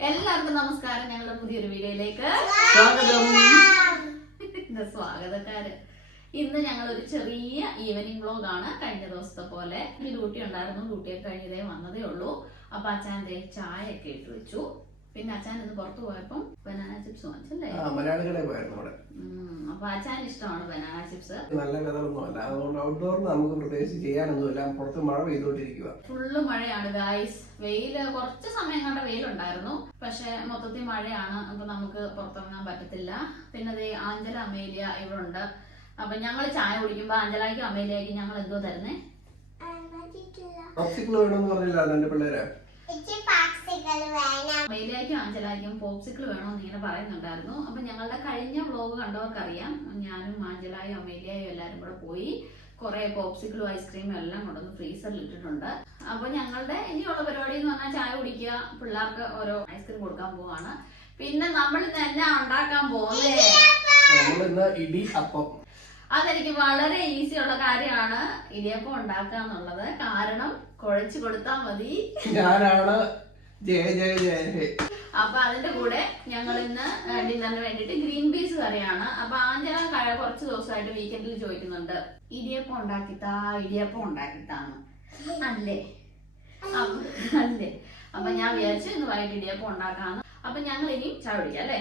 എല്ലാവർക്കും നമസ്കാരം. ഞങ്ങളുടെ പുതിയൊരു വീഡിയോയിലേക്ക് സ്വാഗതക്കാര്. ഇന്ന് ഞങ്ങൾ ഒരു ചെറിയ ഈവനിങ് വ്ലോഗ് ആണ്. കഴിഞ്ഞ ദിവസത്തെ പോലെ ഡ്യൂട്ടി ഉണ്ടായിരുന്നു. ഡ്യൂട്ടിയൊക്കെ കഴിഞ്ഞതേ വന്നതേ ഉള്ളൂ. അപ്പൊ അച്ഛൻ്റെ ചായ ഒക്കെ ഇട്ട് വെച്ചു. പിന്നെ അച്ഛൻ ഇന്ന് പുറത്തു പോയപ്പം ബനാന ചിപ്സ് വാങ്ങിച്ചല്ലേ? അപ്പൊ അച്ഛൻ ഇഷ്ടമാണ് ബനാന ചിപ്സ്. നല്ല വെതറൊന്നുമല്ല, അതുകൊണ്ട് ഔട്ട്ഡോറിൽ നമുക്ക് പ്രത്യേകിച്ച് ചെയ്യാനൊന്നുമില്ല. പുറത്ത് മഴ പെയ്തോണ്ടിരിക്കുക, ഫുള്ള് മഴയാണ് ഗായ്സ്. വെയില് കുറച്ച് സമയം കണ്ട വെയിലുണ്ടായിരുന്നു, പക്ഷെ മൊത്തത്തിൽ മഴയാണ്. അപ്പൊ നമുക്ക് പുറത്തിറങ്ങാൻ പറ്റത്തില്ല. പിന്നെ അതേ ആഞ്ചല അമേലിയ ഇവിടെ ഉണ്ട്. അപ്പൊ ഞങ്ങൾ ചായ കുടിക്കുമ്പോ ആഞ്ചലായിക്കും അമേലിയായിരിക്കും ഞങ്ങൾ എന്തോ തരുന്നേ? അമേലിയായിക്കും ആഞ്ചലായിക്കും പോപ്സിക്കിൾ വേണോന്ന് ഇങ്ങനെ പറയുന്നുണ്ടായിരുന്നു. അപ്പൊ ഞങ്ങളുടെ കഴിഞ്ഞ വ്ലോഗ് കണ്ടവർക്കറിയാം, ഞാനും ആഞ്ചലായും അമേലിയായും എല്ലാരും കൂടെ പോയി കുറെ പോപ്സിക്കിളും ഐസ്ക്രീമും എല്ലാം കൊണ്ടൊന്ന് ഫ്രീസറിൽ ഇട്ടിട്ടുണ്ട്. അപ്പൊ ഞങ്ങളുടെ ഇനിയുള്ള പരിപാടി എന്ന് പറഞ്ഞാൽ ചായ കുടിക്കുക, പിള്ളേർക്ക് ഓരോ ഐസ്ക്രീം കൊടുക്കാൻ പോവാണ്. പിന്നെ നമ്മൾ ഇന്ന് എന്നാ ഉണ്ടാക്കാൻ പോകുന്നേ? അതെനിക്ക് വളരെ ഈസി ഉള്ള കാര്യമാണ് ഇടിയപ്പം ഉണ്ടാക്കുക എന്നുള്ളത്. കാരണം കുഴച്ചു കൊടുത്താൽ മതി. അപ്പൊ അതിന്റെ കൂടെ ഞങ്ങൾ ഇന്ന് ഡിന്നറിന് വേണ്ടിട്ട് ഗ്രീൻ പീസ് കറിയാണ്. അപ്പൊ ആഞ്ചല കുറച്ച് ദിവസമായിട്ട് വീക്കെൻഡിൽ ചോദിക്കുന്നുണ്ട്, ഇടിയപ്പം ഉണ്ടാക്കിത്താന്ന് അല്ലേ അല്ലേ. അപ്പൊ ഞാൻ വിചാരിച്ചു ഇന്ന് വൈകിട്ട് ഇടിയപ്പം ഉണ്ടാക്കാന്ന്. അപ്പൊ ഞങ്ങൾ ഇനി ചായ കുടിക്കാം അല്ലേ?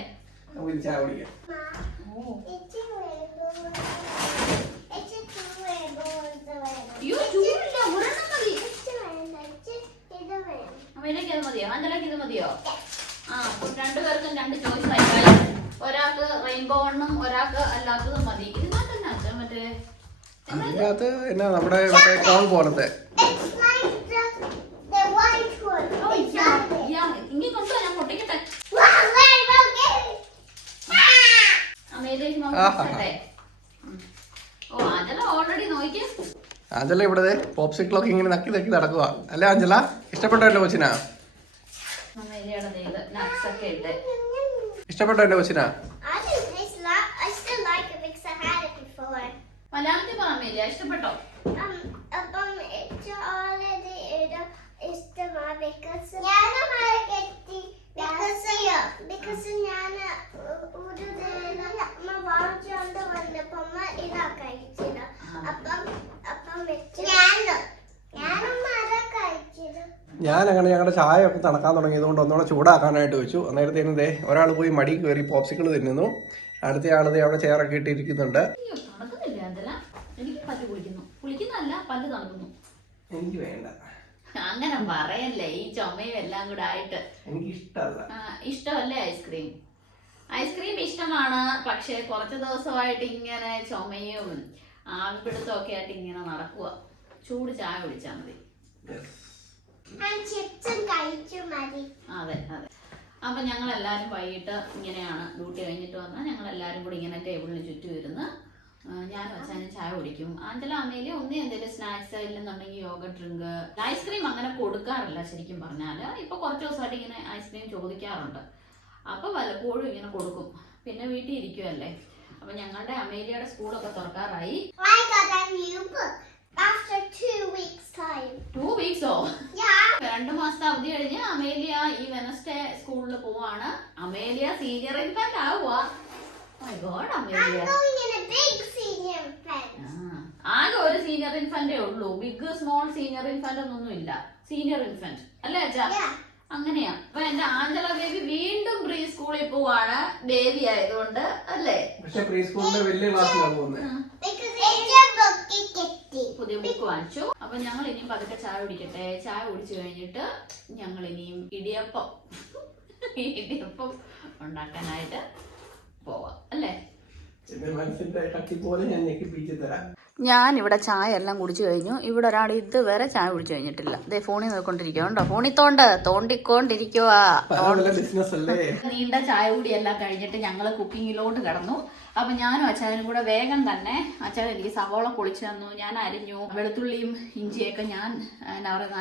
അമ്മയിലേക്ക് അത് മതിയോ? അഞ്ചലേക്ക് ഇത് മതിയോ? ആ, രണ്ടുപേർക്കും രണ്ട് ചോയ്സ് ആയി. ഒരാൾക്ക് റെയിൻബോ വണ്ണും ഒരാൾക്ക് അല്ലാത്തതും മതി. ഇതിനകത്ത് മറ്റേ നമ്മുടെ കോൺ പോലത്തെ ഇങ്ങനെ കൊണ്ടുപോ, ഞാൻ പൊട്ടിക്കട്ടെ. അമ്മയിലേക്ക് ഓ അഞ്ചല ഓൾറെഡി നോക്കിയ ആഞ്ചല ഇവിടെ പോപ്സിക്കിളൊക്കെ ഇങ്ങനെ നക്കി നടക്കുക അല്ലേ ആഞ്ചല? ഇഷ്ടപ്പെട്ടോ എന്റെ കൊച്ചിനാ? ഇഷ്ടപ്പെട്ടോ എന്റെ കൊച്ചിനാ? മലയാളത്തിൽ പറയാൻ ഇഷ്ടപ്പെട്ടോ? ഞാൻ അങ്ങനെ ഞങ്ങളുടെ ചായ ഒക്കെ തണക്കാൻ തുടങ്ങിയതുകൊണ്ട് ഒന്നുകൂടെ ചൂടാക്കാനായിട്ട് വെച്ചു. അന്നേരത്തേനതേ ഒരാൾ പോയി മടി കയറി പോപ്സിക്കിൾ തിന്നുന്നു, അടുത്ത ആളത് അവിടെ ചെയറൊക്കെ ഇട്ടിരിക്കുന്നുണ്ട്. എനിക്ക് വേണ്ട, അങ്ങനെ പറയല്ലേ. ഈ ചുമയും എല്ലാം കൂടെ ആയിട്ട് എനിക്ക് ഇഷ്ടമല്ല. ഇഷ്ടമല്ലേ ഐസ്ക്രീം? ഐസ്ക്രീം ഇഷ്ടമാണ്, പക്ഷെ കുറച്ച് ദിവസമായിട്ട് ഇങ്ങനെ ചുമയും ആവിപിടുത്തം ഒക്കെ ആയിട്ട് ഇങ്ങനെ നടക്കുക. ചൂട് ചായ കുടിച്ചാൽ മതി. അതെ അതെ. അപ്പൊ ഞങ്ങൾ എല്ലാരും വൈകിട്ട് ഇങ്ങനെയാണ് ഡ്യൂട്ടി കഴിഞ്ഞിട്ട് വന്നാൽ ഞങ്ങൾ എല്ലാരും കൂടി ഇങ്ങനെ ടേബിളിന് ചുറ്റും ഇരുന്ന് ഞാനും അച്ഛനും ചായ കുടിക്കും. ആഞ്ചല അമ്മയില് ഒന്നേ എന്തെങ്കിലും സ്നാക്സ് ഇല്ലെന്നുണ്ടെങ്കിൽ യോഗ ഡ്രിങ്ക്. ഐസ്ക്രീം അങ്ങനെ കൊടുക്കാറില്ല ശരിക്കും പറഞ്ഞാല്. ഇപ്പൊ കുറച്ച് ദിവസമായിട്ട് ഇങ്ങനെ ഐസ്ക്രീം ചോദിക്കാറുണ്ട്. അപ്പൊ വല്ലപ്പോഴും ഇങ്ങനെ കൊടുക്കും. പിന്നെ വീട്ടിൽ ഇരിക്കുവല്ലേ. അപ്പൊ ഞങ്ങളുടെ അമേലിയയുടെ സ്കൂളൊക്കെ തുറക്കാറായി. 2 weeksോ? 2 മാസത്തെ അവധി കഴിഞ്ഞ് അമേലിയ ഈ വെനസ്ഡേ സ്കൂളിൽ പോവാണ്. അമേലിയ സീനിയർ ഇൻഫന്റ് ആവുക. ആകെ ഒരു സീനിയർ ഇൻഫന്റേ ഉള്ളൂ. ബിഗ് സ്മോൾ സീനിയർ ഇൻഫന്റ് ഒന്നും ഇല്ല. സീനിയർ ഇൻഫന്റ് അല്ലേ അച്ഛാ? അങ്ങനെയാ. അപ്പൊ എന്റെ ആഞ്ചല ബേബി വീണ്ടും പ്രീ സ്കൂളിൽ പോവാണ്, ബേബി ആയതുകൊണ്ട് അല്ലേ? പുതിയ ബുക്ക് വാങ്ങിച്ചു. അപ്പൊ ഞങ്ങൾ ഇനിയും പതുക്കെ ചായ കുടിക്കട്ടെ. ചായ കുടിച്ചു കഴിഞ്ഞിട്ട് ഞങ്ങൾ ഇനിയും ഇടിയപ്പം ഉണ്ടാക്കാനായിട്ട് പോവാം അല്ലേ? ഞാൻ ഇവിടെ ചായ എല്ലാം കുടിച്ചു കഴിഞ്ഞു. ഇവിടെ ഒരാൾ ഇതുവരെ ചായ കുടിച്ചു കഴിഞ്ഞിട്ടില്ല. ഇതേ ഫോണിൽ നോക്കിക്കൊണ്ടിരിക്കുന്നുണ്ടോ? ഫോണിൽ തോണ്ടിക്കൊണ്ടിരിക്കുവാ. നീണ്ട ചായ കൂടി എല്ലാം കഴിഞ്ഞിട്ട് ഞങ്ങള് കുക്കിങ്ങിലോട്ട് കിടന്നു. അപ്പൊ ഞാനും അച്ഛനും കൂടെ വേഗം തന്നെ അച്ഛൻ എനിക്ക് സവോള പൊളിച്ചു തന്നു. ഞാൻ അരിഞ്ഞു. വെളുത്തുള്ളിയും ഇഞ്ചിയൊക്കെ ഞാൻ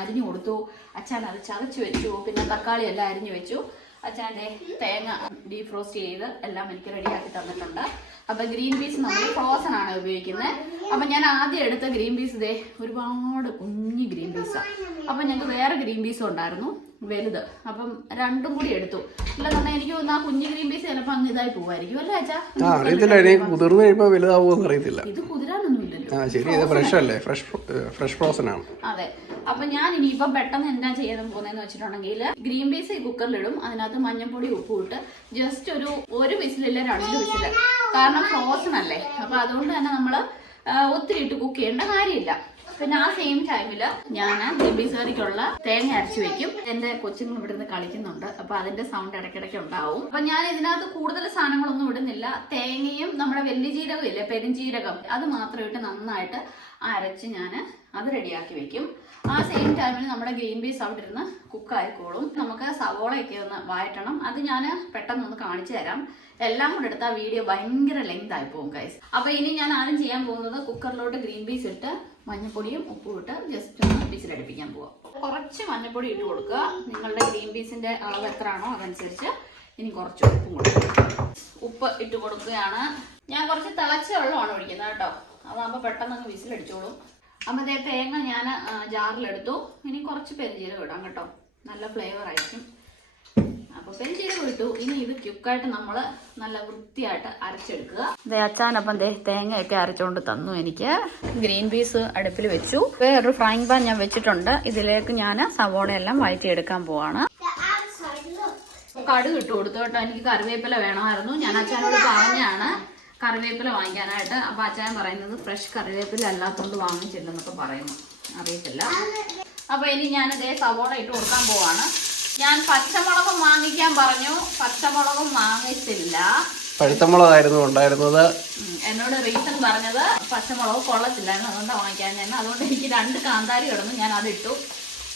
അരിഞ്ഞു കൊടുത്തു. അച്ഛൻ അത് ചതച്ചു വെച്ചു. പിന്നെ തക്കാളി എല്ലാം അരിഞ്ഞു വെച്ചു. അച്ഛൻ്റെ തേങ്ങ ഡീഫ്രോസ്റ്റ് ചെയ്ത് എല്ലാം എനിക്ക് റെഡിയാക്കി തന്നിട്ടുണ്ട്. അപ്പൊ ഗ്രീൻ പീസ് നമ്മൾ ഫ്രോസൺ ആണ് ഉപയോഗിക്കുന്നത്. അപ്പൊ ഞാൻ ആദ്യം എടുത്ത ഗ്രീൻ പീസ് ഇതേ ഒരുപാട് കുഞ്ഞു ഗ്രീൻ പീസാണ്. അപ്പൊ ഞങ്ങൾക്ക് വേറെ ഗ്രീൻ പീസും ഉണ്ടായിരുന്നു. വലുത്. അപ്പം രണ്ടും കൂടി എടുത്തു. ഇല്ലെന്നുണ്ടെങ്കിൽ എനിക്ക് തോന്നുന്നു ആ കുഞ്ഞു ഗ്രീൻ പീസ് ചിലപ്പോൾ അങ്ങ് ഇതായി പോവായിരിക്കും അല്ലേ അച്ഛാ? അറിയത്തില്ല, എനിക്ക് കുതിർന്ന് കഴിയുമ്പോൾ വലുതാവുമെന്ന് അറിയത്തില്ല. ഇത് കുതിരാനൊന്നും ഇല്ലല്ലോ. ശരി, ഇത് ഫ്രഷ് അല്ലേ, ഫ്രഷ് ഫ്രോസൺ ആണ്. അതെ. അപ്പൊ ഞാൻ ഇനിയിപ്പം പെട്ടെന്ന് എന്താ ചെയ്യാൻ പോകുന്നതെന്ന് വെച്ചിട്ടുണ്ടെങ്കിൽ ഗ്രീൻ പീസ് കുക്കറിലിടും. അതിനകത്ത് മഞ്ഞൾപ്പൊടി ഉപ്പും ഇട്ട് ജസ്റ്റ് ഒരു വിസിലില്ല 2 വിസില്. കാരണം ഫ്രോസൺ അല്ലേ. അപ്പൊ അതുകൊണ്ട് തന്നെ നമ്മള് ഒത്തിരി ഇട്ട് കുക്ക് ചെയ്യേണ്ട കാര്യമില്ല. പിന്നെ ആ സെയിം ടൈമില് ഞാൻ ഗ്രീൻ പീസ് കറിക്കുള്ള തേങ്ങ അരച്ചു വെക്കും. എന്റെ കൊച്ചുങ്ങൾ ഇവിടെ നിന്ന് കളിക്കുന്നുണ്ട്, അപ്പൊ അതിന്റെ സൗണ്ട് ഇടയ്ക്കിടയ്ക്ക് ഉണ്ടാവും. അപ്പൊ ഞാൻ ഇതിനകത്ത് കൂടുതൽ സാധനങ്ങളൊന്നും ഇടുന്നില്ല. തേങ്ങയും നമ്മുടെ വലിയ ജീരകം ഇല്ലേ, പെരുംജീരകം, അത് മാത്രം ഇട്ട് നന്നായിട്ട് അരച്ച് ഞാൻ അത് റെഡിയാക്കി വെക്കും. ആ സെയിം ടൈമിൽ നമ്മുടെ ഗ്രീൻ പീസ് അവിടെ ഇരുന്ന് കുക്കായിക്കോളും. നമുക്ക് സവോളയൊക്കെ ഒന്ന് വഴറ്റണം. അത് ഞാൻ പെട്ടെന്നൊന്ന് കാണിച്ചു തരാം. എല്ലാം കൂടെ എടുത്ത വീഡിയോ ഭയങ്കര ലെങ്ത് ആയി പോകും ഗൈസ്. അപ്പൊ ഇനി ഞാൻ ആദ്യം ചെയ്യാൻ പോകുന്നത് കുക്കറിലോട്ട് ഗ്രീൻ പീസ് ഇട്ട് മഞ്ഞപ്പൊടിയും ഉപ്പും ഇട്ട് ജസ്റ്റ് ഒന്ന് വിസിലടുപ്പിക്കാൻ പോവാം. കുറച്ച് മഞ്ഞപ്പൊടി ഇട്ട് കൊടുക്കുക. നിങ്ങളുടെ ഗ്രീൻ പീസിന്റെ അളവ് എത്രയാണോ അതനുസരിച്ച്. ഇനി കുറച്ച് ഉപ്പും കൊടുക്കുക. ഉപ്പ് ഇട്ട് കൊടുക്കുകയാണ്. ഞാൻ കുറച്ച് തിളച്ച വെള്ളമാണ് ഒഴിക്കുന്നത് കേട്ടോ. അതാകുമ്പോൾ പെട്ടെന്ന് അങ്ങ് വിസിലടിച്ചോളും. അപ്പൊ അതേ തേങ്ങ ഞാൻ ജാറിലെടുത്തു. ഇനി കുറച്ച് പെരുംജീരകം ഇടാം കേട്ടോ, നല്ല ഫ്ലേവർ ആയിരിക്കും. അപ്പൊ പെരുംജീരകം ഇട്ടു. ഇനി ഇത് ക്യുക്കായിട്ട് നമ്മൾ നല്ല വൃത്തിയായിട്ട് അരച്ചെടുക്കുക. അച്ഛനപ്പം തേങ്ങയൊക്കെ അരച്ചുകൊണ്ട് തന്നു എനിക്ക്. ഗ്രീൻ പീസ് അടുപ്പിൽ വെച്ചു. വേറൊരു ഫ്രൈങ് പാൻ ഞാൻ വെച്ചിട്ടുണ്ട്. ഇതിലേക്ക് ഞാൻ സവോളയെല്ലാം വഴറ്റിയെടുക്കാൻ പോവാണ്. കടുക് ഇട്ട് കൊടുത്തു കേട്ടോ. എനിക്ക് കറിവേപ്പില വേണമായിരുന്നു. ഞാൻ അച്ഛനോട് പറഞ്ഞാണ് കറിവേപ്പില വാങ്ങിക്കാനായിട്ട്. അപ്പൊ അച്ഛൻ പറയുന്നത് ഫ്രഷ് കറിവേപ്പില അല്ലാത്തോണ്ട് വാങ്ങിച്ചില്ലെന്നൊക്കെ പറയുന്നു, അറിയത്തില്ല. അപ്പൊ ഇനി ഞാൻ സവോള ഇട്ട് കൊടുക്കാൻ പോവാണ്. ഞാൻ പച്ചമുളകും വാങ്ങിക്കാൻ പറഞ്ഞു, പച്ചമുളകും വാങ്ങിച്ചില്ല. പഴുത്തമുളകായിരുന്നു ഉണ്ടായിരുന്നത്. എന്നോട് റീസൺ പറഞ്ഞത് പച്ചമുളക് കൊള്ളത്തില്ലായിരുന്നു, അതുകൊണ്ട് വാങ്ങിക്കാൻ. ഞാൻ അതുകൊണ്ട് എനിക്ക് 2 കാന്താരി കിടന്നു, ഞാൻ അതിട്ടു.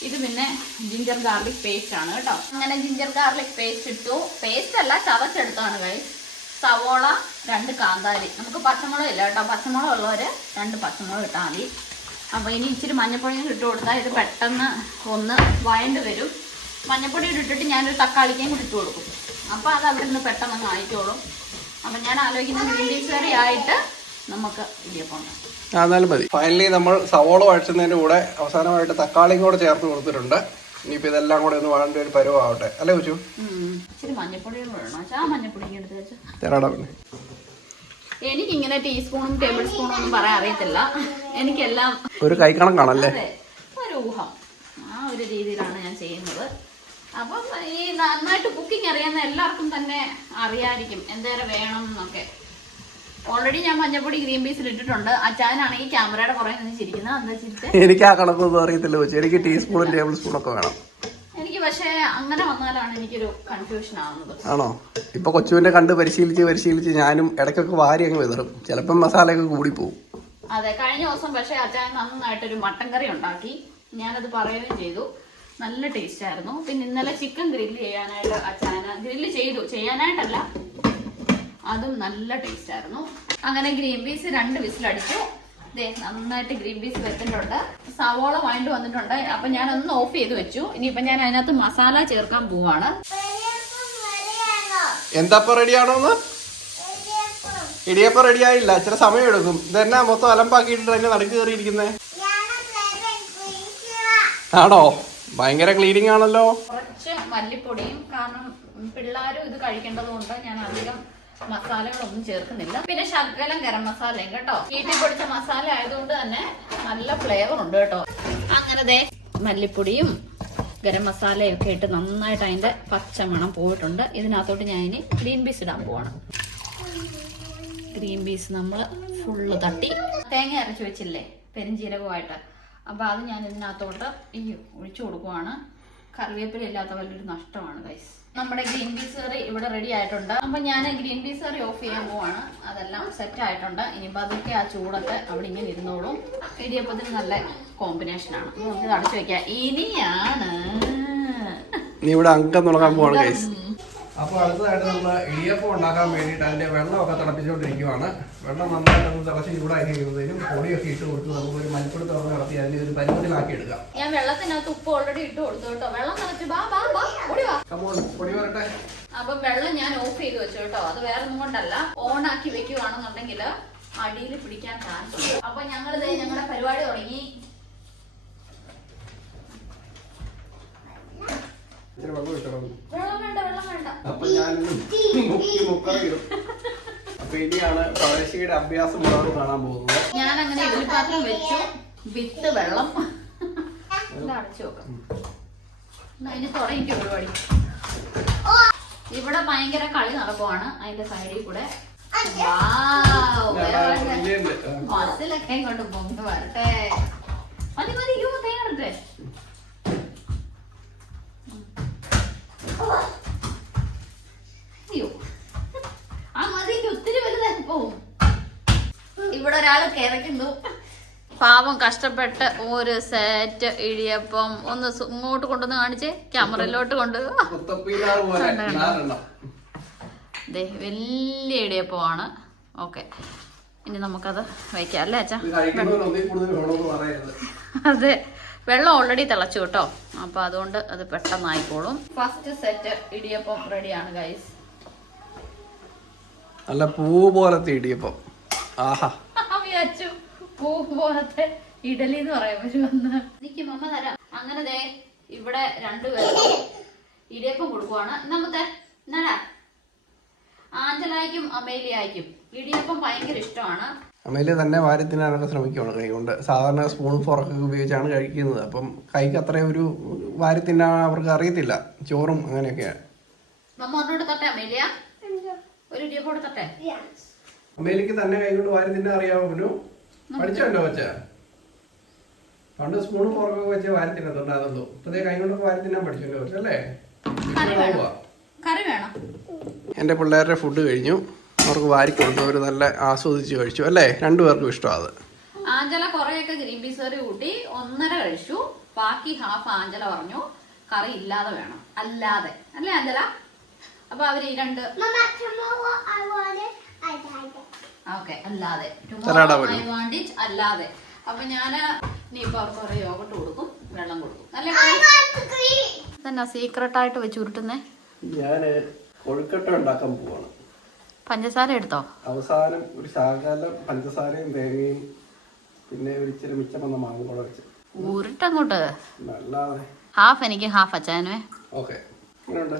ഇത് പിന്നെ ജിഞ്ചർ ഗാർലിക് പേസ്റ്റ് ആണ് കേട്ടോ. അങ്ങനെ ജിഞ്ചർ ഗാർലിക് പേസ്റ്റ് ഇട്ടു. പേസ്റ്റ് അല്ല, ചവച്ചെടുത്താണ് ഗൈസ്. സവോള 2 കാന്താരി. നമുക്ക് പച്ചമുളക് ഇല്ല കേട്ടോ, പച്ചമുളക് ഉള്ളവര് 2 പച്ചമുളക് ഇട്ടാൽ മതി. അപ്പൊ ഇനി ഇച്ചിരി മഞ്ഞപ്പൊടിയും ഇട്ട് കൊടുത്താൽ ഇത് പെട്ടെന്ന് ഒന്ന് വഴണ്ട് വരും. മഞ്ഞപ്പൊടി ഇട്ടിട്ട് ഞാനൊരു തക്കാളിക്കയും കൂടി ഇട്ട് കൊടുക്കും. അപ്പൊ അത് അവിടെ നിന്ന് പെട്ടെന്ന് ആയിക്കോളും. അപ്പൊ ഞാൻ ആലോചിക്കുന്ന ഗ്രീൻ പീസ് കറി ആയിട്ട് നമുക്ക് ഇടിയപ്പം എന്നാലും മതി. ഫൈനലി നമ്മൾ സവോള വഴറ്റുന്നതിന്റെ കൂടെ അവസാനമായിട്ട് തക്കാളിയും കൂടെ ചേർത്ത് കൊടുത്തിട്ടുണ്ട്. ഇനിയിപ്പോ ഇതെല്ലാം കൂടെ ഒന്ന് വാഴേണ്ട ഒരു പരുവാവട്ടെ അല്ലേ കൊച്ചു? ഇച്ചിരി മഞ്ഞപ്പൊടി വേണം. ആ മഞ്ഞപ്പൊടി എടുത്ത് വെച്ചു. പിന്നെ എനിക്കിങ്ങനെ ടീസ്പൂണും ടേബിൾ സ്പൂണും ഒന്നും പറയാൻ അറിയത്തില്ല. എനിക്കെല്ലാം ഒരു കൈക്കണക്കാണല്ലേ, ഒരു ഊഹം. ആ ഒരു രീതിയിലാണ് ഞാൻ ചെയ്യുന്നത്. അപ്പം ഈ നന്നായിട്ട് കുക്കിംഗ് അറിയാവുന്ന എല്ലാവർക്കും തന്നെ അറിയായിരിക്കും എന്തേരം വേണം എന്നൊക്കെ. ഓൾറെഡി ഞാൻ മഞ്ഞപ്പൊടി ഗ്രീൻ പീസിൽ ഇട്ടിട്ടുണ്ട്. അച്ചായനാണെങ്കിൽ ക്യാമറയുടെ പുറകെ നിന്ന് ചിരിക്കുന്നത്. എന്താ ചിരിച്ചത്? എനിക്ക് ആ കണക്കൊന്നും അറിയത്തില്ല. എനിക്ക് ടീസ്പൂണും ടേബിൾ സ്പൂണൊക്കെ വേണം. എനിക്ക് പക്ഷേ അങ്ങനെ വന്നാലാണ് എനിക്കൊരു കൺഫ്യൂഷൻ ആവുന്നത്. ആണോ? ഇപ്പൊ കൊച്ചുവിന്റെ കണ്ട് പരിശീലിച്ച് ഞാനും ഇടയ്ക്കൊക്കെ വാരി അങ്ങ് വിതറും. ചിലപ്പം മസാലയൊക്കെ കൂടിപ്പോവും. അതെ, കഴിഞ്ഞ ദിവസം പക്ഷേ അച്ചായൻ നന്നായിട്ടൊരു മട്ടൻ കറി ഉണ്ടാക്കി. ഞാനത് പറയുകയും ചെയ്തു. നല്ല ടേസ്റ്റ് ആയിരുന്നു. പിന്നെ ഇന്നലെ ചിക്കൻ ഗ്രില്ല് ചെയ്യാനായിട്ട് അച്ചായന് ഗ്രില്ല് ചെയ്തു, ചെയ്യാനായിട്ടല്ല, അതും നല്ല ടേസ്റ്റ് ആയിരുന്നു. അങ്ങനെ ഗ്രീൻ പീസ് 2 വിസിലടിച്ചു. നന്നായിട്ട് ഗ്രീൻ പീസ് വെച്ചിട്ടുണ്ട്. സവോള വഴണ്ട് വന്നിട്ടുണ്ട്. അപ്പൊ ഞാൻ ഒന്ന് ഓഫ് ചെയ്ത് വെച്ചു. ഇനിയിപ്പൊ ഞാൻ അതിനകത്ത് മസാല ചേർക്കാൻ പോവാണ്. എന്താ റെഡിയാണോന്ന്? ഇടിയപ്പം റെഡി ആയില്ല, ചില സമയം എടുക്കും. ഇതെന്നാ മൊത്തം അലമ്പാക്കിയിട്ട് അതിന്റെ നടുക്ക് കയറിയിരിക്കുന്നേ? ആണോ? ഭയങ്കര ക്ലീനിങ് ആണല്ലോ. കുറച്ച് മല്ലിപ്പൊടിയും, കാരണം പിള്ളേരും ഇത് കഴിക്കേണ്ടത് കൊണ്ട് ഞാൻ അധികം മസാലകളൊന്നും ചേർക്കുന്നില്ല. പിന്നെ ശകലം ഗരം മസാലയും കേട്ടോ. വീട്ടിൽ പൊടിച്ച മസാല ആയതുകൊണ്ട് തന്നെ നല്ല ഫ്ലേവർ ഉണ്ട് കേട്ടോ. അങ്ങനെ മല്ലിപ്പൊടിയും ഗരം മസാലയും ഒക്കെ ഇട്ട് നന്നായിട്ട് അതിന്റെ പച്ചമണം പോയിട്ടുണ്ട്. ഇതിനകത്തോട്ട് ഞാൻ ഇനി ഗ്രീൻ പീസ് ഇടാൻ പോവാണ്. ഗ്രീൻ പീസ് നമ്മൾ ഫുള്ള് തട്ടി തേങ്ങ അരച്ച് വെച്ചില്ലേ പെരുംജീരകമായിട്ട്, അപ്പൊ അത് ഞാൻ ഇതിനകത്തോട്ട് ഒഴിച്ചു കൊടുക്കുവാണ്. കറിവേപ്പില ഇല്ലാത്ത വലിയൊരു നഷ്ടമാണ് ഗൈസ്. നമ്മുടെ ഗ്രീൻ പീസ് കറി ഇവിടെ റെഡി ആയിട്ടുണ്ട്. അപ്പൊ ഞാൻ ഗ്രീൻ പീസ് കറി ഓഫ് ചെയ്യാൻ പോവാണ്. അതെല്ലാം സെറ്റ് ആയിട്ടുണ്ട്. ഇനിയിപ്പോൾ അതൊക്കെ ആ ചൂടൊക്കെ അവിടെ ഇങ്ങനെ ഇരുന്നോളും. ഇടിയപ്പത്തിന് നല്ല കോമ്പിനേഷനാണ്. നമുക്ക് അടച്ചു വെക്കാം. ഇനിയാണ് നീ ഇവിടെ അംഗം തുടങ്ങാൻ പോവാണ് ഗൈസ്. അപ്പോൾ അടുത്തതായിട്ട് നമ്മൾ ഇടിയപ്പം ഉണ്ടാക്കാൻ വേണ്ടിയിട്ട് അതിന്റെ വെള്ളമൊക്കെ തിളപ്പിച്ചുകൊണ്ടിരിക്കുവാണ്. വെള്ളം നന്നായിട്ട് തിളച്ച് ചൂടായി കഴിയുമ്പോഴത്തേനും പൊടിയൊക്കെ ഇട്ട് കൊടുത്ത് നമുക്കൊരു മഞ്ഞപ്പൊടി തുറന്ന് നടത്തി അതിന്റെ ഒരു പരുവത്തിലാക്കി എടുക്കാം. ഞാൻ വെള്ളത്തിനകത്ത് ഉപ്പ് ഓൾറെഡി ഇട്ട് കൊടുത്തു കേട്ടോ. വെള്ളം തിളച്ച് പൊടി വരട്ടെ. അപ്പം വെള്ളം ഞാൻ ഓഫ് ചെയ്ത് വെച്ചു കേട്ടോ. അത് വേറെ ഒന്നും കൊണ്ടല്ല, ഓൺ ആക്കി വെക്കുവാണെന്നുണ്ടെങ്കിൽ അടിയിൽ പിടിക്കാൻ ചാൻസ് ഉണ്ട്. അപ്പൊ ഞങ്ങളുടെ പരിപാടി തുടങ്ങി. ഇച്ചിരി വെള്ളം ഇട്ടണം. വെള്ളം വേണ്ട. അപ്പൊ ഞാനിത് മുക്കറിയിടും. അപ്പൊ ഇനിയാണ് പഴശ്ശിയുടെ അഭ്യാസം മുളക് കാണാൻ പോകുന്നത്. ഞാൻ അങ്ങനെ ഇഡ്ഡലിപ്പാത്രം വെച്ചു, വിത്ത് വെള്ളം അടച്ചു നോക്കാം. അതിന് തുടങ്ങിക്കോ പരിപാടി. ഇവിടെ ഭയങ്കര കളി നടക്കുവാണ് അതിന്റെ സൈഡിൽ കൂടെ. മസിലൊക്കെ കൊണ്ട് പൊങ്ങി വരട്ടെ. മതി തയ്യാറട്ടെ. അയ്യോ ആ മതി, ഒത്തിരി വലുതായി പോവും. ഇവിടെ ഒരാള് കിടക്കുന്നു. പാവം കഷ്ടപ്പെട്ട് ഒരു സെറ്റ് ഇടിയപ്പം ഒന്ന് ഇങ്ങോട്ട് കൊണ്ടുവന്ന് കാണിച്ചേ, ക്യാമറയിലോട്ട് വലിയ ഇടിയപ്പമാണ്. ഓക്കെ, ഇനി നമുക്കത് വയ്ക്കാം അല്ലേ അച്ഛാ? അതെ, വെള്ളം ഓൾറെഡി തിളച്ചു കേട്ടോ, അപ്പൊ അതുകൊണ്ട് അത് പെട്ടെന്നായിക്കോളും. ഫസ്റ്റ് സെറ്റ് ഇടിയപ്പം റെഡിയാണ് ഗൈസ്. നല്ല പൂ പോലത്തെ ഇടിയപ്പം. ആഹാ, വിചാരിച്ചു പൂ പോലത്തെ ഇഡലി എന്ന് പറയാൻ പറ്റുമെന്ന്. എനിക്ക് മമ്മ തരാം. അങ്ങനെ ദേ ഇവിടെ രണ്ടുപേരും ഇടിയപ്പം കൊടുക്കുവാണ്. നമുക്ക് എന്നാ ആഞ്ചലായിക്കും അമേലിയായിക്കും ഇടിയപ്പം ഭയങ്കര ഇഷ്ടമാണ്. അമേലിയ തന്നെ വാരി തിന്നാനൊക്കെ ശ്രമിക്കുകയാണ് കൈ കൊണ്ട്. സാധാരണ സ്പൂൺ ഫോർക്കൊക്കെ ഉപയോഗിച്ചാണ് കഴിക്കുന്നത്. അപ്പം കൈക്ക് അത്രയും ഒരു വാരി തിന്നാൻ അവർക്ക് അറിയത്തില്ല. ചോറും അങ്ങനെയൊക്കെയാണ്. മമ്മ ഒന്നോട് തട്ടെ അമേലിയ, ഒരു ഇടിയപ്പം കൊടുത്തട്ടെ. അമേലിക്ക് തന്നെ കൈ കൊണ്ട് വാരി തിന്നാൻ അറിയാമോ? പഠിച്ചോ വെച്ച? പണ്ട് സ്പൂൺ ഫോർക്കൊക്കെ വെച്ച് വാരി തിന്നത്തുണ്ടാകുള്ളൂ. ഇപ്പതേ കൈ കൊണ്ടൊക്കെ വാരി തിന്നാൻ പഠിച്ചോ വെച്ചല്ലേ? കറി വേണം. എൻ്റെ പിള്ളേരുടെ ഫുഡ് കഴിഞ്ഞു. അവർക്ക് വാരി കൊടുത്തു. അവർ നല്ല ആസ്വദിച്ച് കഴിച്ചു അല്ലേ? രണ്ടുപേർക്കും ഇഷ്ടമാണ്. ആഞ്ചല കുറെയൊക്കെ ഗ്രീൻ പീസ് കറി കൂട്ടി 1.5 കഴിച്ചു. ബാക്കി ഹാഫ് ആഞ്ചല പറഞ്ഞു കറി ഇല്ലാതെ വേണം, അല്ലാതെ അല്ലേ ആഞ്ചല? അപ്പൊ അവര് ഈ രണ്ട് ഓക്കെ അല്ലാതെ അല്ലാതെ. അപ്പൊ ഞാന് ഇനിയിപ്പോ അവർക്ക് കുറെ യോഗട്ട് കൊടുക്കും, വെള്ളം കൊടുക്കും അല്ലേ? തന്നെ സീക്രട്ട് ആയിട്ട് വെച്ച് ഉരുട്ടുന്നേ. ഞാന് കൊഴുക്കട്ട ഉണ്ടാക്കാൻ പോവാണ്. പഞ്ചസാര എടുത്തോ? അവസാനം ഒരു ശകലം പഞ്ചസാരയും തേങ്ങയും പിന്നെ ഒരു ഇച്ചിരി മിച്ചം വന്ന മാവും കൂടെ വെച്ച് ഉരുട്ടങ്ങോട്ട്. നല്ലതാണ്. ഹാഫ് എനിക്ക് ഹാഫ് അച്ചാനുവേ. ഓക്കെ, അങ്ങനെയുണ്ട്.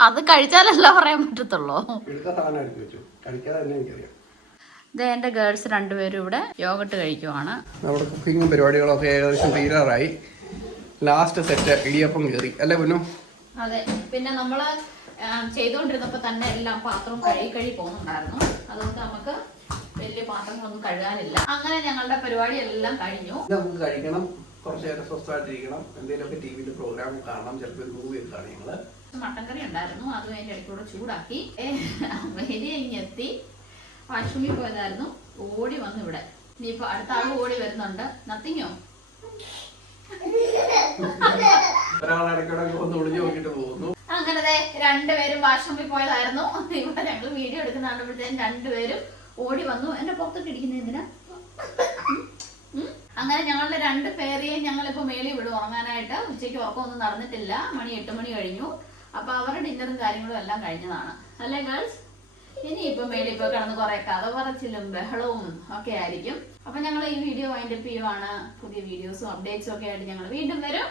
അത് കഴിച്ചാലല്ല പറയാൻ പറ്റത്തുള്ളൂ. എടുത്ത സാധനം എടുത്ത് വെച്ചു, കഴിക്കാതെ തന്നെ എനിക്കറിയാം. ഇത് എന്റെ ഗേൾസ് രണ്ടുപേരും ഇവിടെ യോഗട്ട് കഴിക്കുവാണ്. നമ്മുടെ കുക്കിങ്ങും പരിപാടികളൊക്കെ ഏകദേശം തീരാറായി. ലാസ്റ്റ് സെറ്റ് ഇടിയപ്പം കയറി അല്ലേ പൊന്നു? അതെ, പിന്നെ നമ്മള് ചെയ്തുകൊണ്ടിരുന്നപ്പോ തന്നെ എല്ലാം പാത്രവും കഴുകി പോകുന്നുണ്ടായിരുന്നു. അതുകൊണ്ട് നമുക്ക് വലിയ പാത്രങ്ങളൊന്നും കഴുകാനില്ല. അങ്ങനെ ഞങ്ങളുടെ പരിപാടി എല്ലാം കഴിഞ്ഞു. നമുക്ക് കഴിക്കണം, കുറച്ചു നേരം സ്വസ്ഥമായിട്ടിരിക്കണം, എന്തെങ്കിലുമൊക്കെ ടി വിയിൽ പ്രോഗ്രാം കാണണം, ചിലപ്പോൾ മൂവി കാണും. ഞങ്ങള് മട്ടൻ കറി ഉണ്ടായിരുന്നു, അതും അതിന്റെ ഇടയ്ക്കൂടെ ചൂടാക്കി എത്തി. വാഷ്റൂമിൽ പോയതായിരുന്നു, ഓടി വന്നു ഇവിടെ. ഇനിയിപ്പോ അടുത്ത ആൾ ഓടി വരുന്നുണ്ട്. നത്തിങ്ങോ ഒരാളിടയ്ക്കിടയ്ക്ക് ഒന്ന് ഒളിഞ്ഞു നോക്കിട്ട് പോകുന്നു. അങ്ങനെ രണ്ടുപേരും വാഷ്റൂമിൽ പോയതായിരുന്നു. ഇവിടെ ഞങ്ങൾ വീഡിയോ എടുക്കുന്ന കാണുമ്പോഴത്തേക്കും രണ്ടുപേരും ഓടി വന്നു. എന്റെ പുറത്തൊക്കെ ഇടിക്കുന്ന എന്തിനാ? അങ്ങനെ ഞങ്ങളുടെ രണ്ട് പേരെയും ഞങ്ങളിപ്പോ മേളിൽ വിടും ഉറങ്ങാനായിട്ട്. ഉച്ചയ്ക്ക് ഉറക്കമൊന്നും നടന്നിട്ടില്ല, മണി 8 മണി കഴിഞ്ഞു. അപ്പൊ അവരുടെ ഡിന്നറും കാര്യങ്ങളും എല്ലാം കഴിഞ്ഞതാണ് അല്ലേ ഗേൾസ്? ഇനിയിപ്പോ മേളിൽ പോയി കിടന്ന് കുറെ കഥ പറച്ചിലും ബഹളവും ഒക്കെ ആയിരിക്കും. അപ്പൊ ഞങ്ങൾ ഈ വീഡിയോ വൈൻഡപ്പ് ചെയ്യുവാണ്. പുതിയ വീഡിയോസും അപ്ഡേറ്റ്സും ഒക്കെ ആയിട്ട് ഞങ്ങൾ വീണ്ടും വരും.